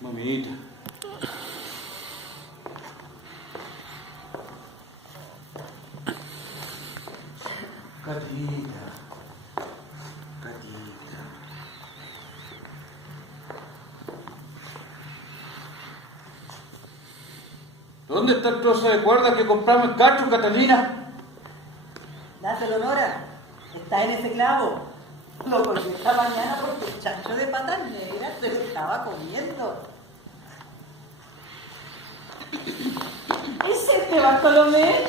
Mamita. Catita. Catita. ¿Dónde está el trozo de cuerda que compramos en Castro, Catalina? Dáselo, Nora. Está en ese clavo. Lo colgué esta mañana porque el chancho de patas negras se lo estaba comiendo. ¿Es este Bartolomé?